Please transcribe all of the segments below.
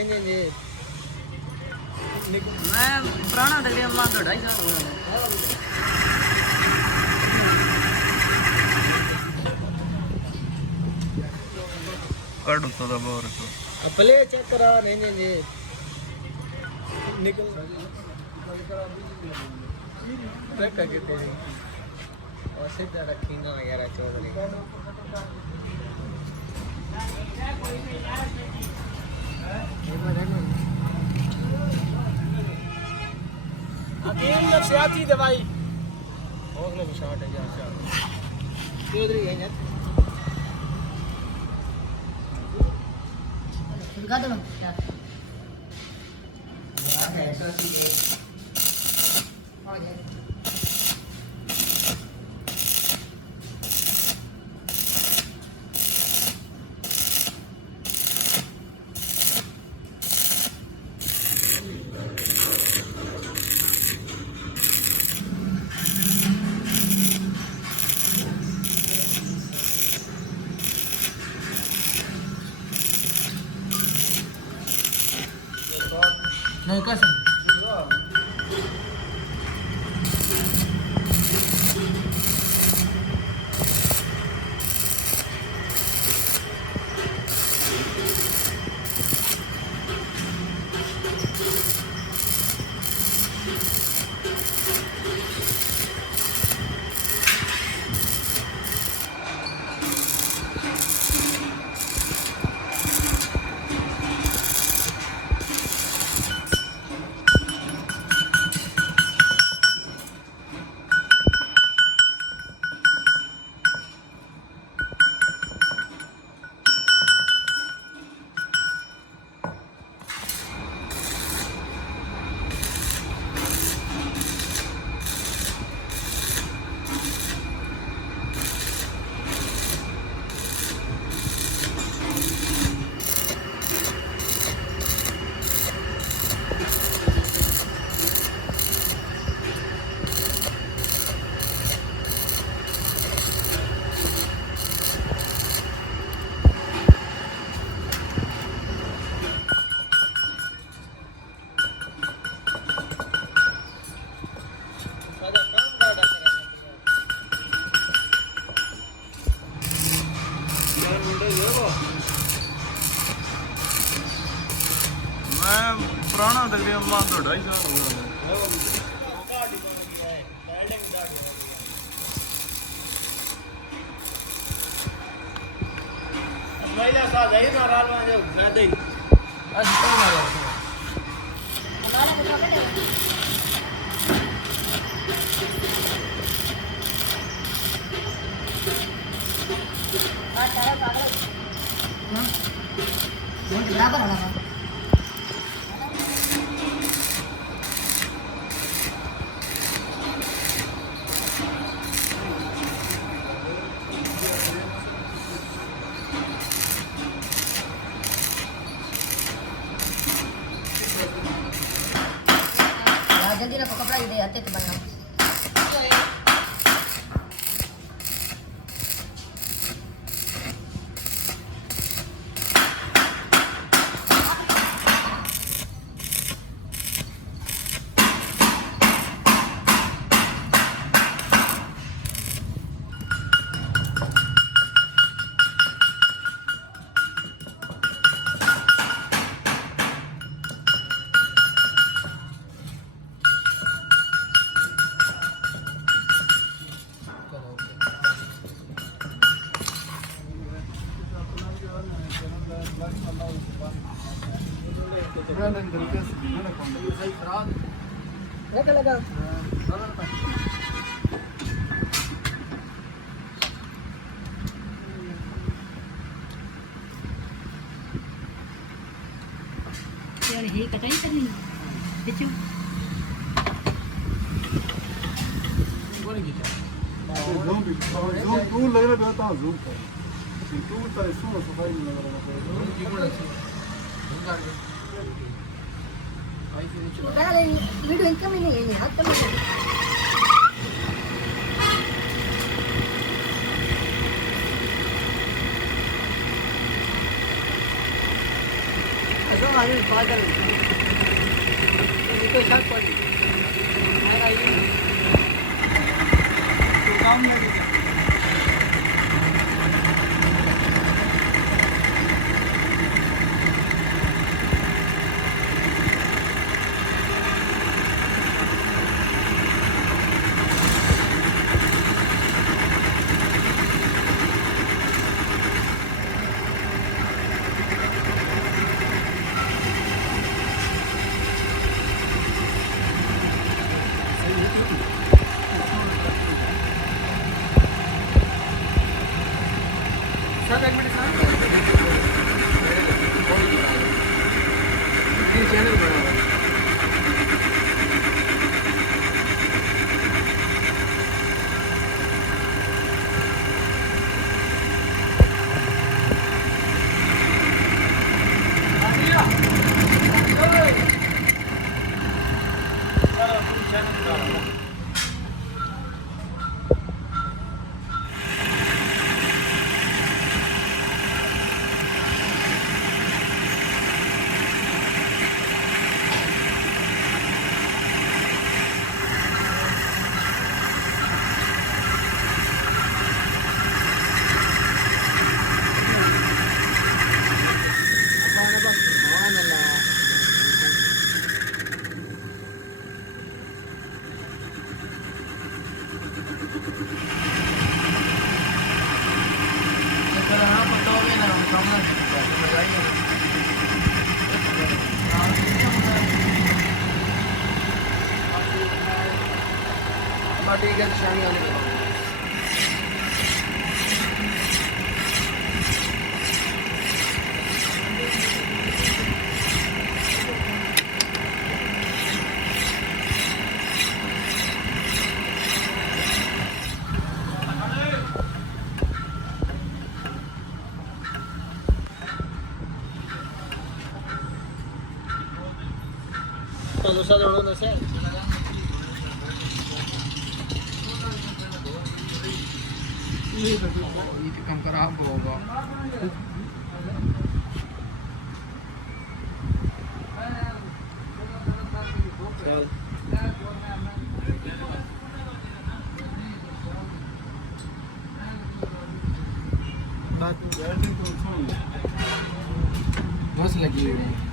मैं पुराना तकरीबन मान तो 2.5 साल हो गए। काढू तो दबाव रखो प्ले चेक करा नहीं निकल चेक करके तेरी और सीधा रखीना यार चौधरी हकीम ने सियाती दवाई और लोग शॉट है यार चौधरी है यार दिखा दो क्या नहीं कसम मैं पुराना तकरीबन मान तो 2.5 साल हो गए महिला सा जाई ना रालवा जो ज्यादा ही आज तो ना हमारा कुछ पकड़े हां तारा पकड़ो हां ये बराबर होना है जल्दी रखो कपड़ा ये दे आते तो बनना लगा लगा यार ये कटाई करनी देखो Zoom tu lei le beta zoom tu tá isso não só vai não cara video income ही नहीं है हाथ कम आज बादल कोई शक पर मैं आई तो काम में सर एक मिनट सर ये चैनल बना हुआ है ठीक है शामी आने के बाद तो दूसरा जोड़ो ना से ये तो कम करा होगा चल ना तो बैटरी तो सुन बस लगी हुई है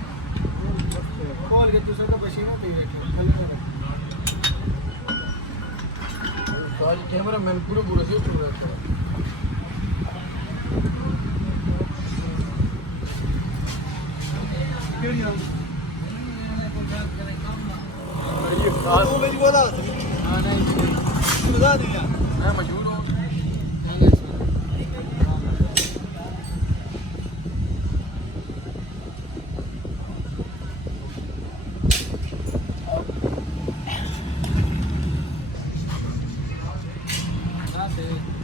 कॉल के दूसरा का पसीना पे बैठो कॉल कैमरा मैन पूरा पूरा शूट हो रहा है ये खास तो मेरी बोला हां नहीं बता दिया मैं मजबूर हूं नहीं है